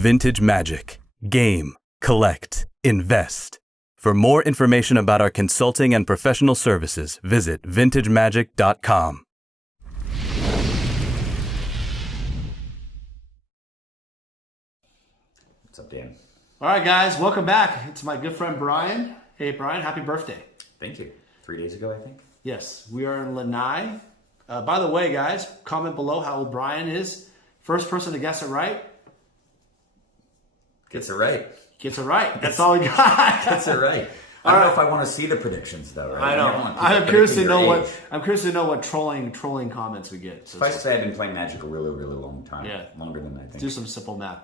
Vintage Magic. Game, collect, invest. For more information about our consulting and professional services, visit vintagemagic.com. What's up, Dan? All right, guys, welcome back. It's my good friend Brian. Hey, Brian, happy birthday. Thank you. 3 days ago, I think. Yes, we are in Lanai. By the way, guys, comment below how old Brian is. First person to guess it right Gets it right. Gets it right. That's all we got. Gets it right. I don't know if I want to see the predictions, though. Right? I know. I'm curious to know what. I'm curious to know what trolling comments we get. So if I say I've been playing Magic a really, really long time. Yeah. Longer than I think. Do some simple math.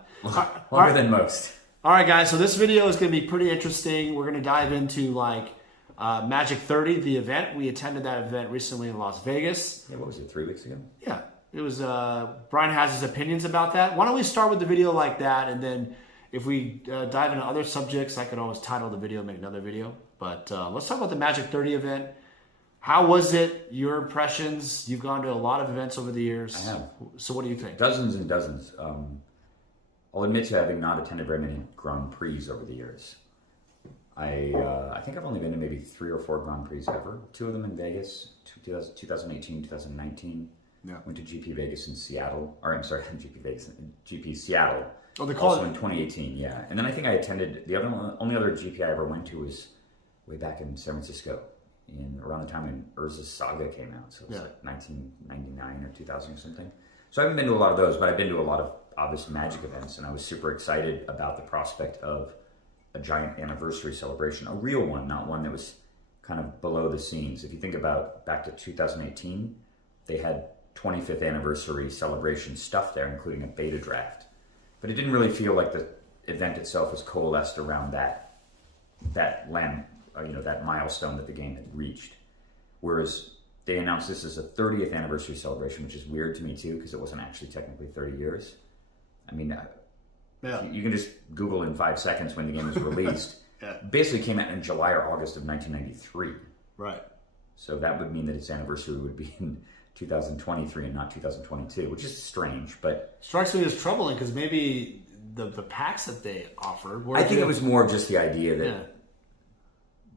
Longer than most. All right, guys. So this video is going to be pretty interesting. We're going to dive into like Magic 30, the event. We attended that event recently in Las Vegas. Yeah. What was it? 3 weeks ago. Yeah. It was. Brian has his opinions about that. Why don't we start with the video like that, and then if we dive into other subjects, I could always title the video and make another video. But let's talk about the Magic 30 event. How was it? Your impressions? You've gone to a lot of events over the years. I have. So what do you think? Dozens and dozens. I'll admit to having not attended very many Grand Prix over the years. I think I've only been to maybe 3 or 4 Grand Prix ever. 2 of them in Vegas, 2018, 2019. Yeah. Went to GP Vegas in Seattle. Or I'm sorry, GP Vegas, GP Seattle. Oh, they call also it in 2018, yeah. And then I think I attended, only other GP I ever went to was way back in San Francisco, around the time when Urza's Saga came out. So it was like 1999 or 2000 or something. So I haven't been to a lot of those, but I've been to a lot of obvious Magic events, and I was super excited about the prospect of a giant anniversary celebration, a real one, not one that was kind of below the scenes. If you think about back to 2018, they had 25th anniversary celebration stuff there, including a beta draft. But it didn't really feel like the event itself was coalesced around that milestone that the game had reached. Whereas they announced this as a 30th anniversary celebration, which is weird to me too, because it wasn't actually technically 30 years. I mean, you can just Google in 5 seconds when the game was released. Basically came out in July or August of 1993. Right. So that would mean that its anniversary would be in 2023 and not 2022, which is strange, but strikes me as troubling because maybe the packs that they offered were. I think it was more of just the idea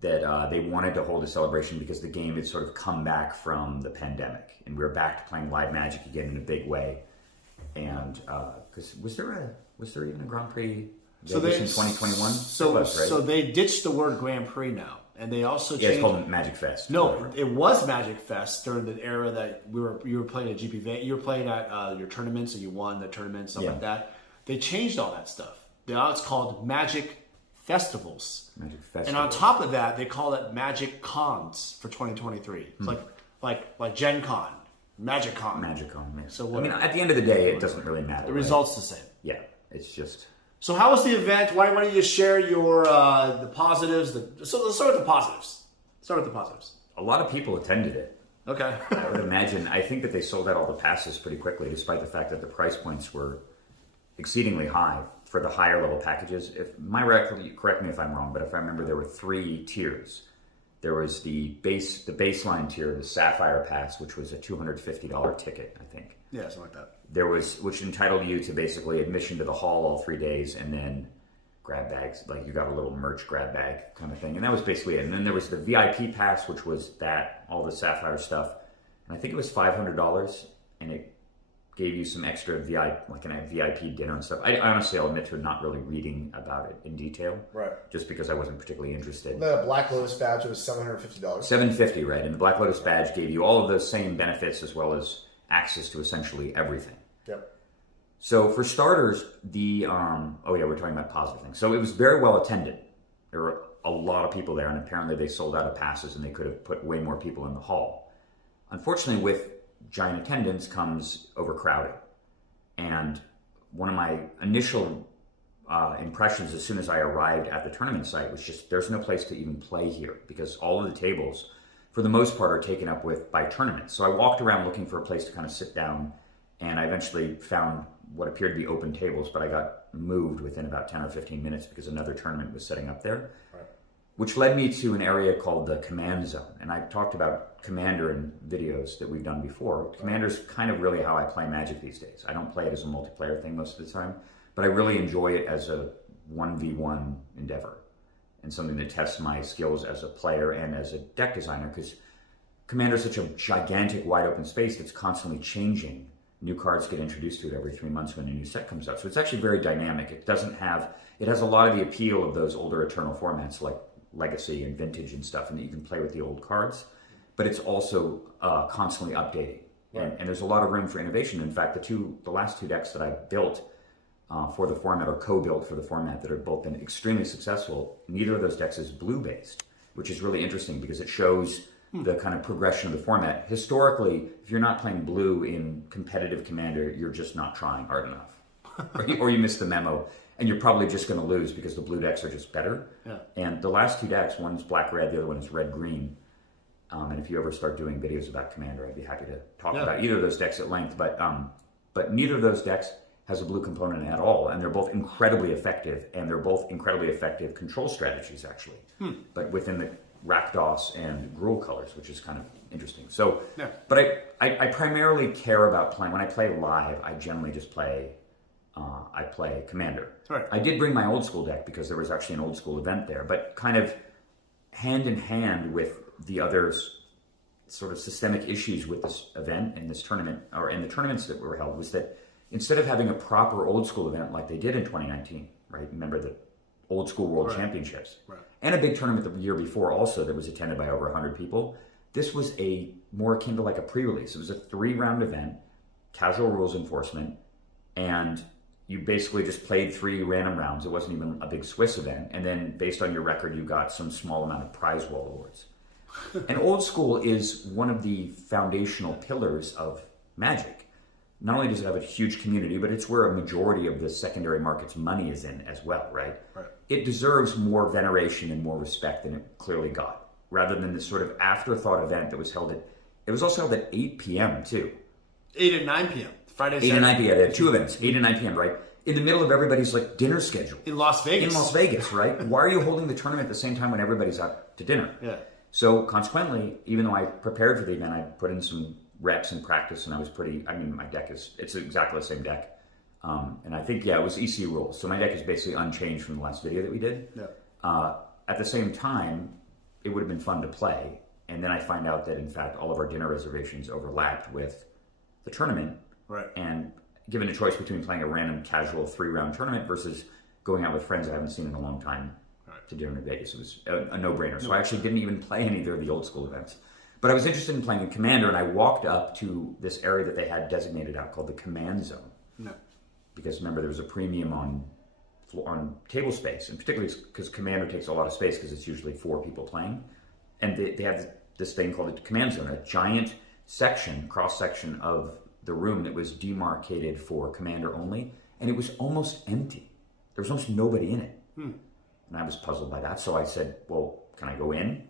that they wanted to hold a celebration because the game had sort of come back from the pandemic and we were back to playing live Magic again in a big way. And because was there even a Grand Prix Vegas in 2021? So they ditched the word Grand Prix now. And they also changed. It's called Magic Fest. No, it was Magic Fest during the era that you were playing at GP. You were playing at your tournaments, and you won the tournament, stuff like that. They changed all that stuff. Now it's called Magic Festivals. Magic Festivals. And on top of that, they call it Magic Cons for 2023. It's like Gen Con, Magic Con. Magic Con. Yeah. So I mean, at the end of the day, it doesn't really matter. The result's the same. Yeah, it's just. So how was the event? Why don't you just share your the positives? So let's start with the positives. A lot of people attended it. Okay. I would imagine. I think that they sold out all the passes pretty quickly, despite the fact that the price points were exceedingly high for the higher level packages. Correct me if I'm wrong, but if I remember, there were 3 tiers. There was the baseline tier, the Sapphire Pass, which was a $250 ticket, I think. Yeah, something like that. There was, which entitled you to basically admission to the hall all 3 days, and then grab bags, like you got a little merch grab bag kind of thing, and that was basically it. And then there was the VIP pass, which was all the Sapphire stuff, and I think it was $500, and it gave you some extra VIP dinner and stuff. I honestly, I'll admit to not really reading about it in detail, right? Just because I wasn't particularly interested. The Black Lotus badge was $750. $750, right? And the Black Lotus badge gave you all of those same benefits as well as access to essentially everything. Yep. So for starters, we're talking about positive things. So it was very well attended. There were a lot of people there, and apparently they sold out of passes, and they could have put way more people in the hall. Unfortunately, with giant attendance comes overcrowding. And one of my initial impressions as soon as I arrived at the tournament site was just, there's no place to even play here, because all of the tables, for the most part, are taken up by tournaments. So I walked around looking for a place to kind of sit down, and I eventually found what appeared to be open tables, but I got moved within about 10 or 15 minutes because another tournament was setting up there, which led me to an area called the Command Zone. And I've talked about Commander in videos that we've done before. Commander's kind of really how I play Magic these days. I don't play it as a multiplayer thing most of the time, but I really enjoy it as a 1v1 endeavor and something that tests my skills as a player and as a deck designer, because Commander is such a gigantic, wide open space that's constantly changing. New cards get introduced to it every 3 months when a new set comes out. So it's actually very dynamic. It has a lot of the appeal of those older Eternal formats like Legacy and Vintage and stuff, and that you can play with the old cards, but it's also constantly updating. Right. And there's a lot of room for innovation. In fact, the last 2 decks that I built for the format, or co-built for the format, that have both been extremely successful, neither of those decks is blue-based, which is really interesting because it shows the kind of progression of the format. Historically, if you're not playing blue in competitive Commander, you're just not trying hard enough. or you miss the memo, and you're probably just going to lose because the blue decks are just better. Yeah. And the last 2 decks, one's black-red, the other one is red-green. And if you ever start doing videos about Commander, I'd be happy to talk about either of those decks at length. But neither of those decks has a blue component at all, and they're both incredibly effective, and they're both incredibly effective control strategies, actually. But within the Rakdos and Gruul colors, which is kind of interesting. So, but I primarily care about playing. When I play live, I generally just play. I play Commander. Right. I did bring my old school deck because there was actually an old school event there, but kind of hand in hand with the other sort of systemic issues with this event and this tournament, or in the tournaments that were held, was that instead of having a proper old school event like they did in 2019, right? Remember the old school world championships, and a big tournament the year before also that was attended by over 100 people. This was a more akin to like a pre-release. It was a 3-round event, casual rules enforcement, and you basically just played 3 random rounds. It wasn't even a big Swiss event. And then based on your record, you got some small amount of prize wall awards. And old school is one of the foundational pillars of Magic. Not only does it have a huge community, but it's where a majority of the secondary market's money is in as well, right? It deserves more veneration and more respect than it clearly got, rather than this sort of afterthought event that was held at, it was also held at 8 p.m. too. 8 and 9 p.m. Friday, 8 and 9 p.m. They had 2 events, 8 and 9 p.m., right? In the middle of everybody's like dinner schedule. In Las Vegas. In Las Vegas, right? Why are you holding the tournament at the same time when everybody's out to dinner? Yeah. So consequently, even though I prepared for the event, I put in some reps and practice, and I was my deck it's exactly the same deck. And I think, it was EC rules. So my deck is basically unchanged from the last video that we did. Yeah. At the same time, it would have been fun to play. And then I find out that, in fact, all of our dinner reservations overlapped with the tournament. Right. And given a choice between playing a random casual 3-round tournament versus going out with friends I haven't seen in a long time to dinner in Vegas, it was a no-brainer. So I actually didn't even play any of the old school events. But I was interested in playing in Commander, and I walked up to this area that they had designated out called the Command Zone. No. Because remember, there was a premium on table space, and particularly because Commander takes a lot of space because it's usually 4 people playing. And they have this thing called the Command Zone, a giant section, cross-section of the room that was demarcated for Commander only, and it was almost empty. There was almost nobody in it. And I was puzzled by that, so I said, well, can I go in?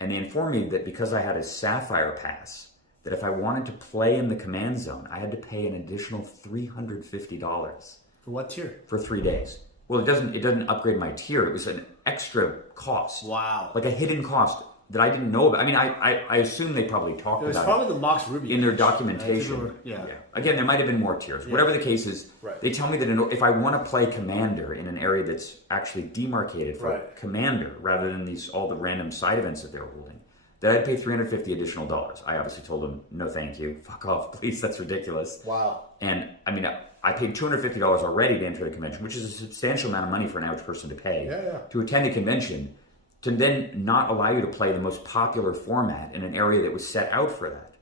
And they informed me that because I had a Sapphire Pass, that if I wanted to play in the Command Zone, I had to pay an additional $350. For what tier? For 3 days. Well, it doesn't upgrade my tier. It was an extra cost. Wow. Like a hidden cost that I didn't know about. I mean, I assume they probably talked about it. It was probably the Mox Ruby in their documentation. Yeah. Again, there might have been more tiers. Whatever the case is, they tell me that if I want to play Commander in an area that's actually demarcated for Commander, rather than all the random side events that they were holding, that I'd pay $350 additional dollars. I obviously told them, no thank you. Fuck off, please. That's ridiculous. Wow. And I mean, I paid $250 already to enter the convention, which is a substantial amount of money for an average person to pay to attend a convention, to then not allow you to play the most popular format in an area that was set out for that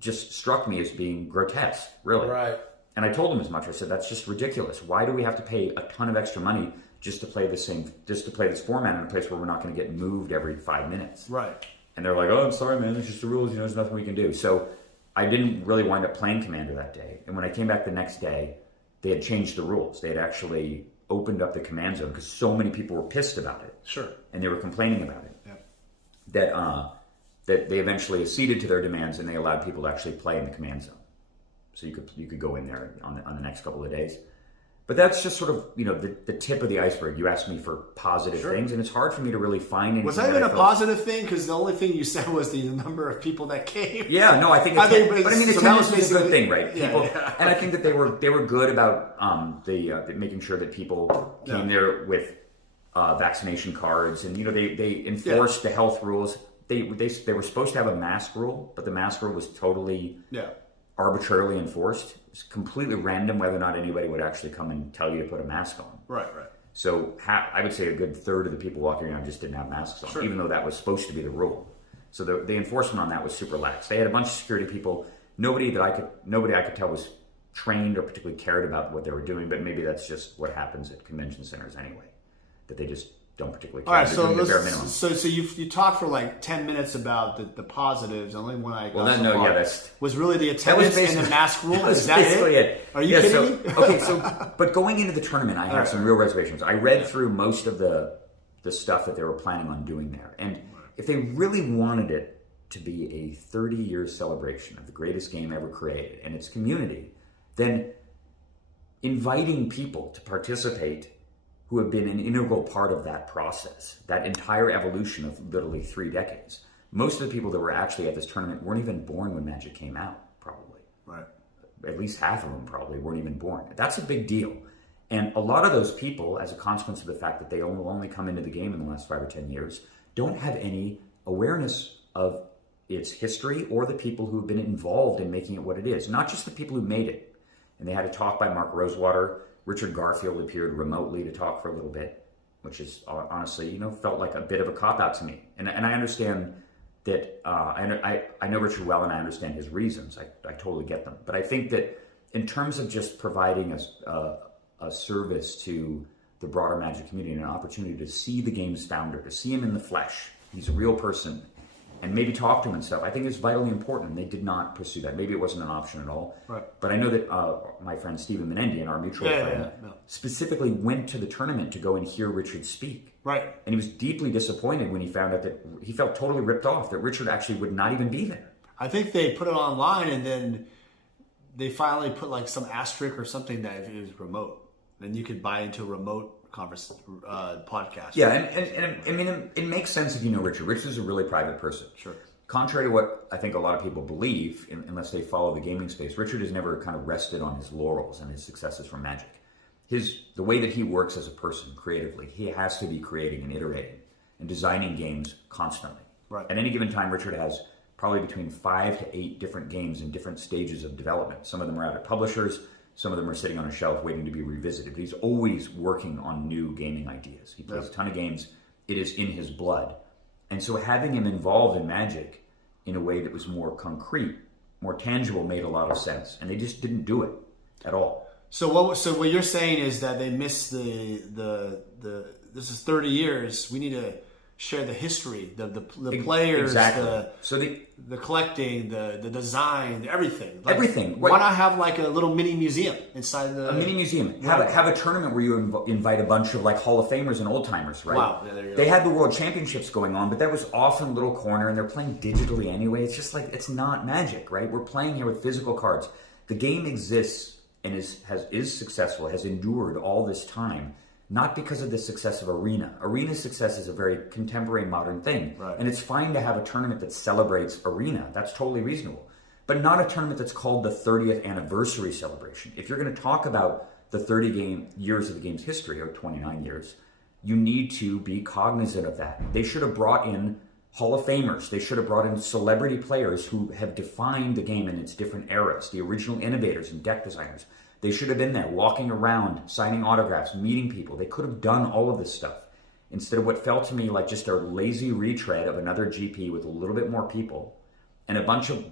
just struck me as being grotesque, really. Right. And I told them as much. I said, that's just ridiculous. Why do we have to pay a ton of extra money just to play this format in a place where we're not going to get moved every 5 minutes? Right. And they're like, oh, I'm sorry, man. It's just the rules. There's nothing we can do. So I didn't really wind up playing Commander that day. And when I came back the next day, they had changed the rules. They had actually opened up the Command Zone because so many people were pissed about it. Sure. And they were complaining about it. Yeah. That they eventually acceded to their demands and they allowed people to actually play in the Command Zone. So you could go in there on the next couple of days. But that's just sort of, the tip of the iceberg. You asked me for positive things, and it's hard for me to really find anything. Was that even a positive thing? Because the only thing you said was the number of people that came. Yeah, no, I think but I mean, attendance is a good thing, right? People, and I think that they were good about making sure that people came there with vaccination cards, and they enforced the health rules. They were supposed to have a mask rule, but the mask rule was totally arbitrarily enforced. It was completely random whether or not anybody would actually come and tell you to put a mask on. Right. So I would say a good third of the people walking around just didn't have masks on, even though that was supposed to be the rule. So the enforcement on that was super lax. They had a bunch of security people. Nobody I could tell was trained or particularly cared about what they were doing, but maybe that's just what happens at convention centers anyway, that they just don't particularly care. All right, so the bare minimum. So you talked for like 10 minutes about the positives. The only one I got was really the attendance and the mask rule. Is that it? Are you kidding me? Okay, but going into the tournament, I had some real reservations. I read through most of the stuff that they were planning on doing there, and if they really wanted it to be a 30-year celebration of the greatest game ever created and its community, then inviting people to participate who have been an integral part of that process, that entire evolution of literally 3 decades. Most of the people that were actually at this tournament weren't even born when Magic came out, probably. Right. At least half of them probably weren't even born. That's a big deal. And a lot of those people, as a consequence of the fact that they will only come into the game in the last 5 or 10 years, don't have any awareness of its history or the people who have been involved in making it what it is. Not just the people who made it. And they had a talk by Mark Rosewater. Richard Garfield appeared remotely to talk for a little bit, which is honestly, felt like a bit of a cop-out to me. And I understand that, I know Richard well and I understand his reasons. I totally get them. But I think that in terms of just providing a service to the broader Magic community and an opportunity to see the game's founder, to see him in the flesh, he's a real person, and maybe talk to him and stuff, I think it's vitally important. And they did not pursue that. Maybe it wasn't an option at all. Right. But I know that my friend Stephen Menendian, our mutual friend, specifically went to the tournament to go and hear Richard speak. Right. And he was deeply disappointed when he found out that he felt totally ripped off, that Richard actually would not even be there. I think they put it online and then they finally put like some asterisk or something that it was remote. Then you could buy into a remote podcast. Yeah, and I mean, it makes sense if you know Richard. Richard's a really private person. Sure. Contrary to what I think a lot of people believe, unless they follow the gaming space, Richard has never kind of rested on his laurels and his successes from Magic. The way that he works as a person creatively, he has to be creating and iterating and designing games constantly. Right. At any given time, Richard has probably between 5 to 8 different games in different stages of development. Some of them are out at publishers. Some of them are sitting on a shelf waiting to be revisited. But he's always working on new gaming ideas. He plays a ton of games. It is in his blood. And so having him involved in Magic in a way that was more concrete, more tangible, made a lot of sense. And they just didn't do it at all. So what you're saying is that they missed the this is 30 years. We need to share the history, the players, exactly. the collecting, the design, everything. Everything. Why not have like a little mini museum inside the... A mini museum. Have a tournament where you invite a bunch of like Hall of Famers and old timers, right? Wow. Yeah, there you go. They had the World Championships going on, but that was off in a little corner and they're playing digitally anyway. It's just like, it's not Magic, right? We're playing here with physical cards. The game exists and is successful, has endured all this time. Not because of the success of Arena. Arena's success is a very contemporary, modern thing. Right. And it's fine to have a tournament that celebrates Arena. That's totally reasonable. But not a tournament that's called the 30th anniversary celebration. If you're going to talk about the 30 years of the game's history, or 29 years, you need to be cognizant of that. They should have brought in Hall of Famers. They should have brought in celebrity players who have defined the game in its different eras, the original innovators and deck designers. They should have been there, walking around, signing autographs, meeting people. They could have done all of this stuff instead of what felt to me like just a lazy retread of another GP with a little bit more people and a bunch of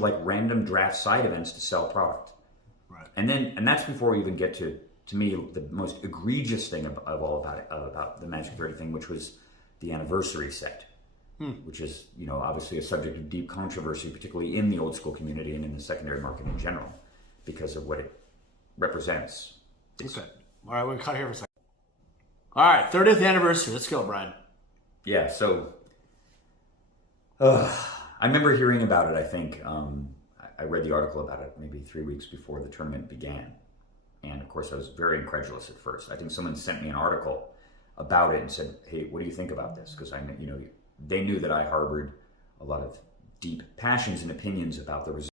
like random draft side events to sell product. Right. And that's before we even get to me the most egregious thing of all about the Magic 30 thing, which was the anniversary set, which is obviously a subject of deep controversy, particularly in the old school community and in the secondary market in general, because of what it represents. Okay. All right, we'll cut here for a second. All right, 30th anniversary. Let's go, Brian. Yeah, so I remember hearing about it, I think. I read the article about it maybe 3 weeks before the tournament began. And of course, I was very incredulous at first. I think someone sent me an article about it and said, "Hey, what do you think about this?" Because they knew that I harbored a lot of deep passions and opinions about the